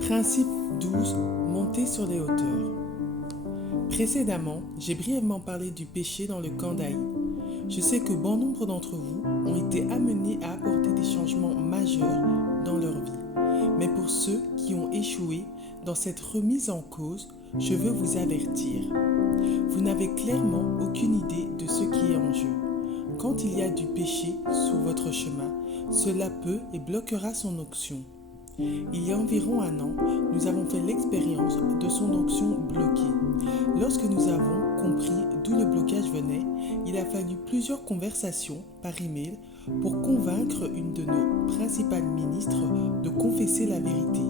Principe 12. Monter sur les hauteurs. Précédemment, j'ai brièvement parlé du péché dans le camp d'Aï. Je sais que bon nombre d'entre vous ont été amenés à apporter des changements majeurs dans leur vie. Mais pour ceux qui ont échoué dans cette remise en cause, je veux vous avertir. Vous n'avez clairement aucune idée de ce qui est en jeu. Quand il y a du péché sur votre chemin, cela peut et bloquera son onction. Il y a environ un an, nous avons fait l'expérience de son onction bloquée. Lorsque nous avons compris d'où le blocage venait, il a fallu plusieurs conversations par email pour convaincre une de nos principales ministres de confesser la vérité.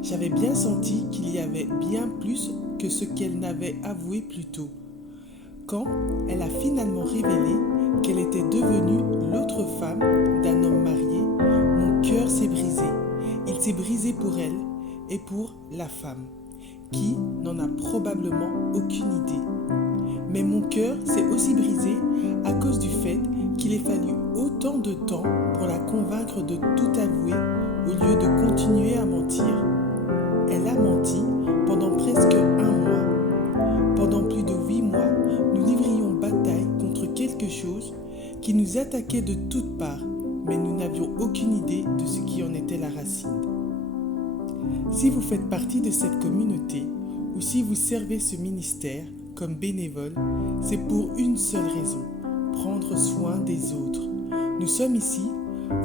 J'avais bien senti qu'il y avait bien plus que ce qu'elle n'avait avoué plus tôt. Quand elle a finalement révélé qu'elle était devenue l'autre femme d'un homme marié, mon cœur s'est brisé. Il s'est brisé pour elle et pour la femme, qui n'en a probablement aucune idée. Mais mon cœur s'est aussi brisé à cause du fait qu'il ait fallu autant de temps pour la convaincre de tout avouer au lieu de continuer à mentir. Elle a menti pendant presque un mois. Pendant plus de 8 mois, nous livrions bataille contre quelque chose qui nous attaquait de toutes parts, mais nous n'avions aucune idée de ce qui en était la racine. Si vous faites partie de cette communauté ou si vous servez ce ministère comme bénévole, c'est pour une seule raison, prendre soin des autres. Nous sommes ici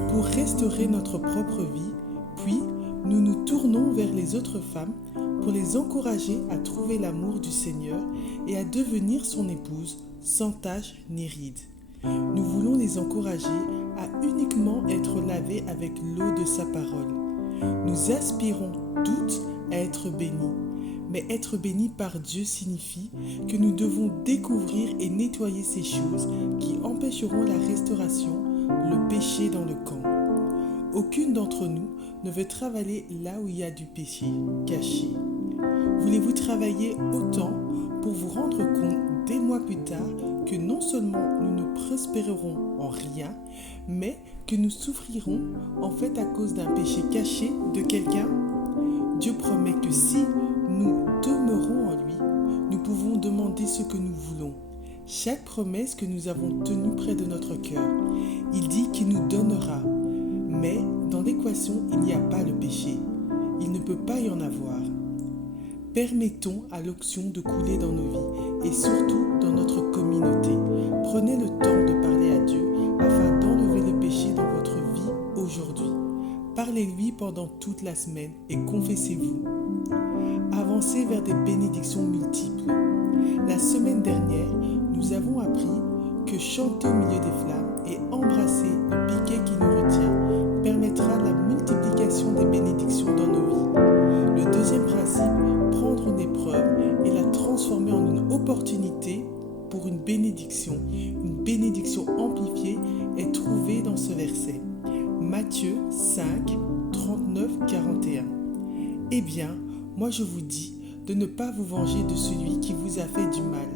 pour restaurer notre propre vie, puis nous nous tournons vers les autres femmes pour les encourager à trouver l'amour du Seigneur et à devenir son épouse sans tache ni ride. Nous voulons les encourager à uniquement être lavés avec l'eau de sa parole. Nous aspirons toutes à être bénis, mais être bénis par Dieu signifie que nous devons découvrir et nettoyer ces choses qui empêcheront la restauration, le péché dans le camp. Aucune d'entre nous ne veut travailler là où il y a du péché caché. Voulez-vous travailler autant pour vous rendre compte des mois plus tard que non seulement nous ne prospérerons en rien, mais que nous souffrirons en fait à cause d'un péché caché de quelqu'un? Dieu promet que si nous demeurons en lui, nous pouvons demander ce que nous voulons. Chaque promesse que nous avons tenue près de notre cœur, il dit qu'il nous donnera. Mais dans l'équation, il n'y a pas le péché. Il ne peut pas y en avoir. Permettons à l'onction de couler dans nos vies et surtout dans notre communauté. Prenez le temps de parler à Dieu afin d'enlever le péché dans votre vie aujourd'hui. Parlez-lui pendant toute la semaine et confessez-vous. Avancez vers des bénédictions multiples. La semaine dernière, nous avons appris que chanter au milieu des flammes et embrasser le piquet qui nous retient permettra la multiplication des bénédictions dans nos vies. Le deuxième principe, prendre une épreuve et la transformer en une opportunité pour une bénédiction amplifiée est trouvée dans ce verset. Matthieu 5, 39, 41. Eh bien, moi je vous dis de ne pas vous venger de celui qui vous a fait du mal.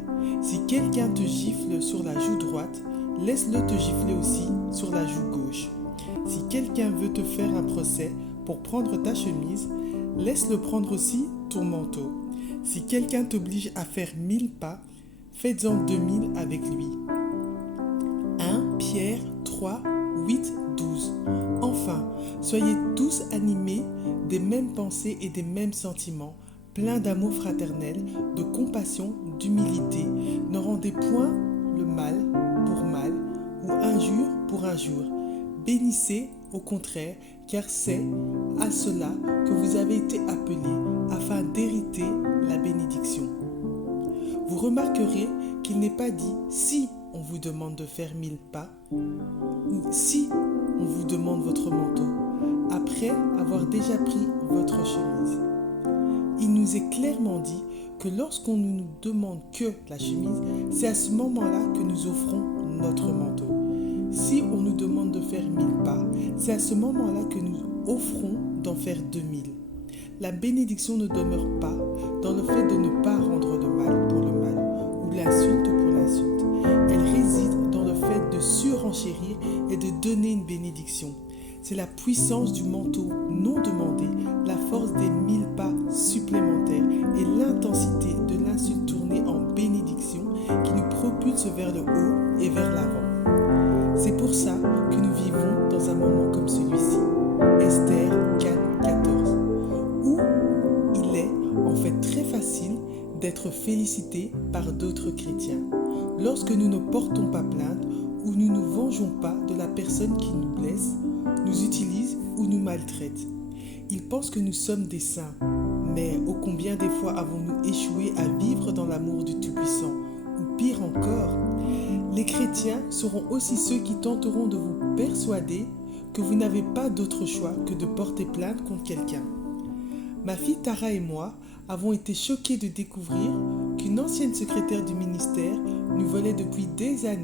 Si quelqu'un te gifle sur la joue droite, laisse-le te gifler aussi sur la joue gauche. Si quelqu'un veut te faire un procès pour prendre ta chemise, laisse-le prendre aussi ton manteau. Si quelqu'un t'oblige à faire 1000 pas, faites-en 2000 avec lui. 1 Pierre 3, 8, 12. Enfin, soyez tous animés des mêmes pensées et des mêmes sentiments, pleins d'amour fraternel, de compassion, d'humilité. Ne rendez point le mal pour mal ou injure pour injure. Bénissez au contraire, car c'est à cela que vous avez été appelés, afin d'hériter la bénédiction. Vous remarquerez qu'il n'est pas dit « si on vous demande de faire 1000 pas » ou « si on vous demande votre manteau » après avoir déjà pris votre chemise. Il nous est clairement dit que lorsqu'on ne nous demande que la chemise, c'est à ce moment-là que nous offrons notre manteau. Si on nous demande de faire 1000 pas, c'est à ce moment-là que nous offrons d'en faire 2000. La bénédiction ne demeure pas dans le fait de ne pas rendre le mal pour le mal ou l'insulte pour l'insulte. Elle réside dans le fait de surenchérir et de donner une bénédiction. C'est la puissance du manteau non demandé, la force des 1000 d'être félicités par d'autres chrétiens. Lorsque nous ne portons pas plainte ou nous ne nous vengeons pas de la personne qui nous blesse, nous utilise ou nous maltraite. Ils pensent que nous sommes des saints, mais ô combien des fois avons-nous échoué à vivre dans l'amour du Tout-Puissant? Ou pire encore, les chrétiens seront aussi ceux qui tenteront de vous persuader que vous n'avez pas d'autre choix que de porter plainte contre quelqu'un. Ma fille Tara et moi avons été choqués de découvrir qu'une ancienne secrétaire du ministère nous volait depuis des années,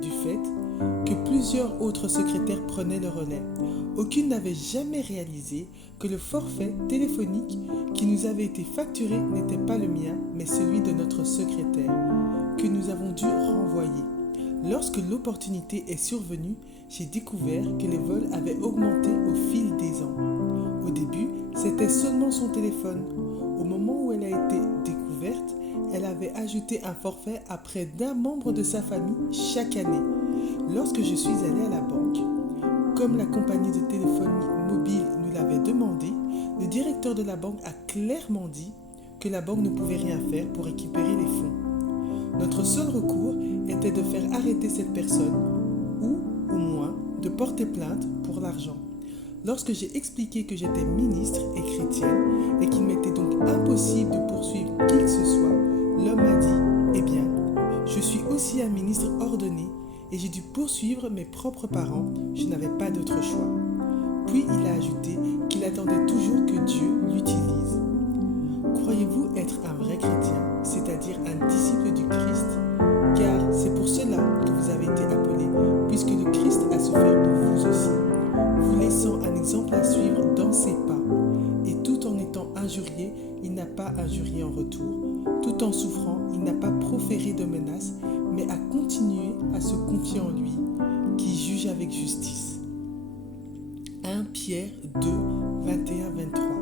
du fait que plusieurs autres secrétaires prenaient le relais. Aucune n'avait jamais réalisé que le forfait téléphonique qui nous avait été facturé n'était pas le mien, mais celui de notre secrétaire, que nous avons dû renvoyer. Lorsque l'opportunité est survenue, j'ai découvert que les vols avaient augmenté au fil des ans. Au début, c'était seulement son téléphone. Au moment où elle a été découverte, elle avait ajouté un forfait à près d'un membre de sa famille chaque année. Lorsque je suis allée à la banque, comme la compagnie de téléphonie mobile nous l'avait demandé, le directeur de la banque a clairement dit que la banque ne pouvait rien faire pour récupérer les fonds. Notre seul recours était de faire arrêter cette personne ou, au moins, de porter plainte pour l'argent. Lorsque j'ai expliqué que j'étais ministre et chrétienne et qu'il m'était donc impossible de poursuivre qui que ce soit, l'homme m'a dit « Eh bien, je suis aussi un ministre ordonné et j'ai dû poursuivre mes propres parents, je n'avais pas d'autre choix. » Puis il a ajouté qu'il attendait toujours que Dieu l'utilise. Croyez-vous être un vrai chrétien, c'est-à-dire un disciple du Christ? Car c'est pour cela que vous avez été appelés, puisque le Christ a souffert pour vous aussi, vous laissant un exemple à suivre dans ses pas. Et tout en étant injurié, il n'a pas injurié en retour. Tout en souffrant, il n'a pas proféré de menaces, mais a continué à se confier en lui, qui juge avec justice. 1 Pierre 2, 21-23.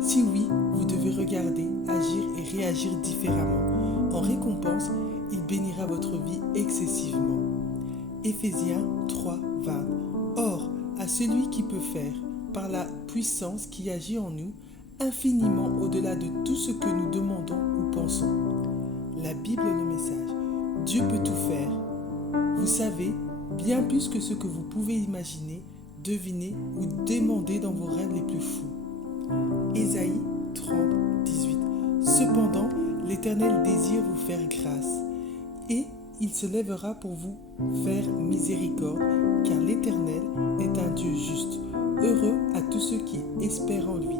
Si oui, vous devez regarder, agir et réagir différemment. En récompense, il bénira votre vie excessivement. Éphésiens 3, 20. Or, à celui qui peut faire, par la puissance qui agit en nous, infiniment au-delà de tout ce que nous demandons ou pensons. La Bible, le message. Dieu peut tout faire. Vous savez, bien plus que ce que vous pouvez imaginer, deviner ou demander dans vos rêves les plus fous. Ésaïe 30, 18. Cependant, l'Éternel désire vous faire grâce, et il se lèvera pour vous faire miséricorde, car l'Éternel est un Dieu juste. Heureux à tous ceux qui espèrent en lui.